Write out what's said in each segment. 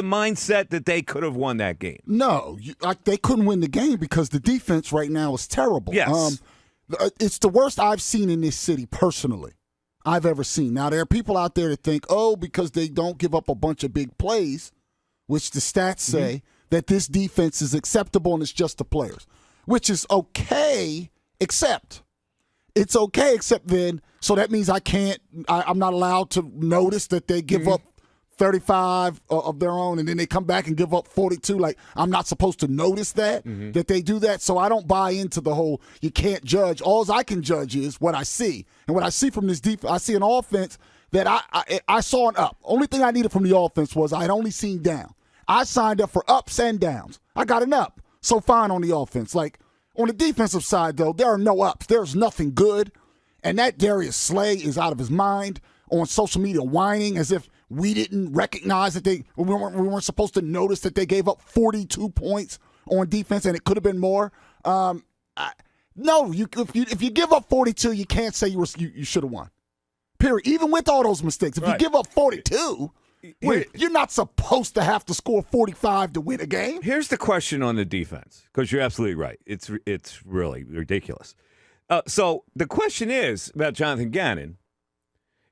the mindset that they could have won that game. No, they couldn't win the game because the defense right now is terrible. Yes. It's the worst I've seen in this city personally. I've ever seen. Now, there are people out there that think, because they don't give up a bunch of big plays, which the stats say, that this defense is acceptable and it's just the players, which is okay, except then, so that means I'm not allowed to notice that they give up 35 of their own, and then they come back and give up 42. Like, I'm not supposed to notice that they do that. So I don't buy into the whole you can't judge. All I can judge is what I see. And what I see from this defense, I see an offense that I saw an up. Only thing I needed from the offense was I had only seen down. I signed up for ups and downs. I got an up. So fine on the offense. Like, on the defensive side, though, there are no ups. There's nothing good. And that Darius Slay is out of his mind on social media whining as if we didn't recognize that we weren't supposed to notice that they gave up 42 points on defense, and it could have been more. No, if you give up 42, you can't say you should have won. Period. Even with all those mistakes, if you give up 42, you're not supposed to have to score 45 to win a game. Here's the question on the defense, because you're absolutely right. It's really ridiculous. So the question is about Jonathan Gannon.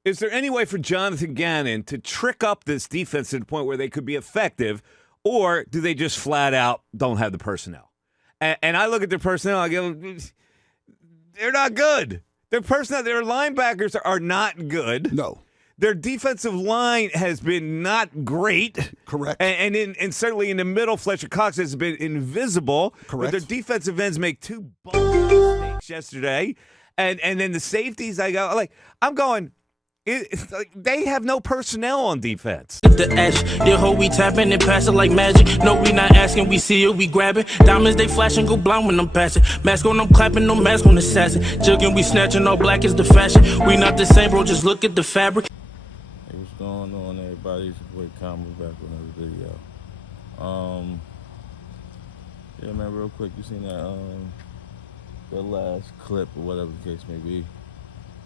Is there any way for Jonathan Gannon to trick up this defense to the point where they could be effective, or do they just flat out don't have the personnel? And I look at their personnel, I go, they're not good. Their personnel, their linebackers are not good. No. Their defensive line has been not great. Correct. And certainly in the middle, Fletcher Cox has been invisible. Correct. But their defensive ends make two mistakes yesterday. And then the safeties, I'm going, it's like they have no personnel on defense. The edge, the hoe we tapping and passing like magic. No, we not asking, we see it, we grabbing. Diamonds they flashing, go blind when I'm passing. Mask on, I'm clapping, no mask on assassin. Jugging, we snatching, all black is the fashion. We not the same, bro, just look at the fabric. Hey, what's going on, everybody? It's your boy Common back with another video. Yeah, man, real quick, you seen that the last clip or whatever the case may be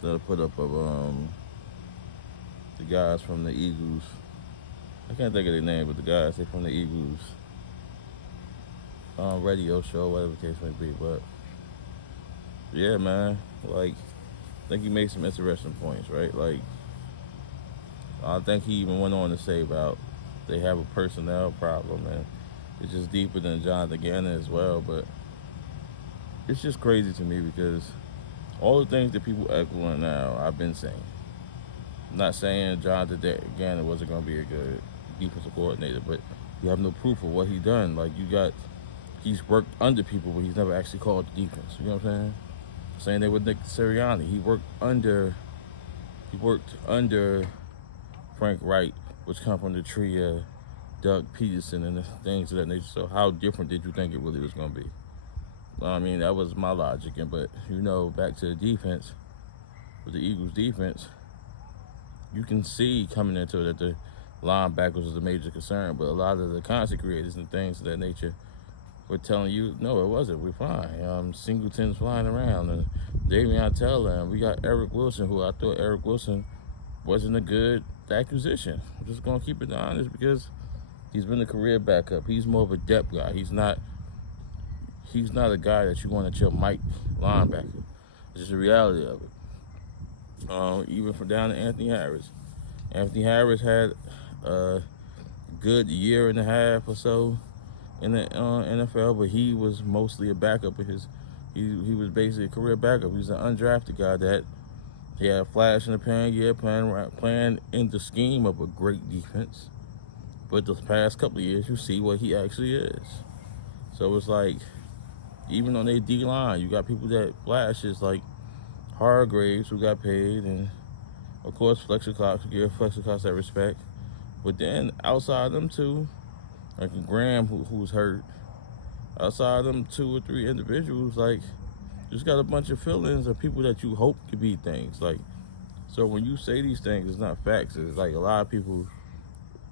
that I put up of the guys from the Eagles. I can't think of their name, but the guys, they from the Eagles radio show, whatever the case may be. But yeah, man, like, I think he made some interesting points, right? Like, I think he even went on to say about they have a personnel problem, and it's just deeper than Jonathan Gannon as well. But it's just crazy to me because all the things that people echoing now, I've been saying. I'm not saying Jonathan Gannon wasn't going to be a good defensive coordinator, but you have no proof of what he done. Like, he's worked under people, but he's never actually called the defense. You know what I'm saying? Saying that with Nick Sirianni, he worked under Frank Wright, which come from the tree of Doug Peterson and the things of that nature. So how different did you think it really was going to be? Well, I mean, that was my logic. But, back to the defense, with the Eagles defense, you can see coming into it that the linebackers was a major concern, but a lot of the concept creators and things of that nature were telling you, no, it wasn't. We're fine. Singleton's flying around, and Davion Taylor, and we got Eric Wilson, who I thought Eric Wilson wasn't a good acquisition. I'm just going to keep it honest because he's been a career backup. He's more of a depth guy. He's not a guy that you want at your Mike linebacker. It's just the reality of it. Even from down to Anthony Harris. Anthony Harris had a good year and a half or so in the NFL, but he was mostly a backup. He was basically a career backup. He was an undrafted guy that he had a flash in the pan, playing in the scheme of a great defense. But the past couple of years, you see what he actually is. So it's like, even on their D-line, you got people that flashes like Hargraves, who got paid, and of course Fletcher Cox, give Fletcher Cox that respect. But then outside them two, like Graham, who's hurt, outside them 2 or 3 individuals, like, just got a bunch of feelings of people that you hope could be things. Like, so when you say these things, it's not facts. It's like a lot of people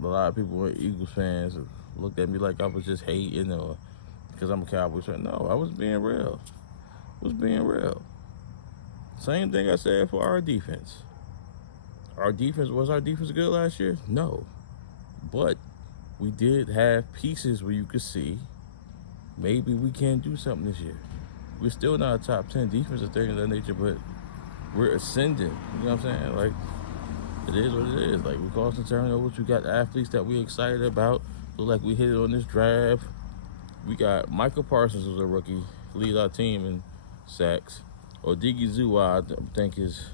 Eagles fans looked at me like I was just hating or because I'm a Cowboys fan. No, I was being real. Same thing I said for our defense. Was our defense good last year? No. But we did have pieces where you could see maybe we can do something this year. We're still not a top 10 defense or things of that nature, but we're ascending. You know what I'm saying? Like, it is what it is. Like, we caused some turnovers. We got athletes that we're excited about. Look like we hit it on this draft. We got Michael Parsons, who's a rookie, lead our team in sacks. Odigi Zuwa, I think, is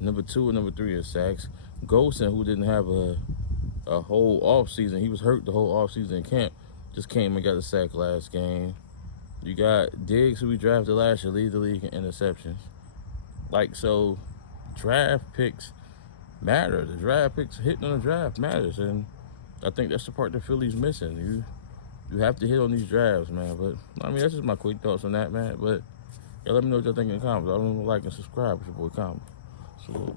number 2 or number 3 in sacks. Golson, who didn't have a whole offseason. He was hurt the whole offseason in camp. Just came and got a sack last game. You got Diggs, who we drafted last year, lead the league in interceptions. Like, so draft picks matter. The draft picks hitting on the draft matters. And I think that's the part that Philly's missing. You have to hit on these drafts, man. But, I mean, that's just my quick thoughts on that, man. But, yeah, let me know what y'all think in the comments. I don't know, like and subscribe. It's your boy Common. Salute.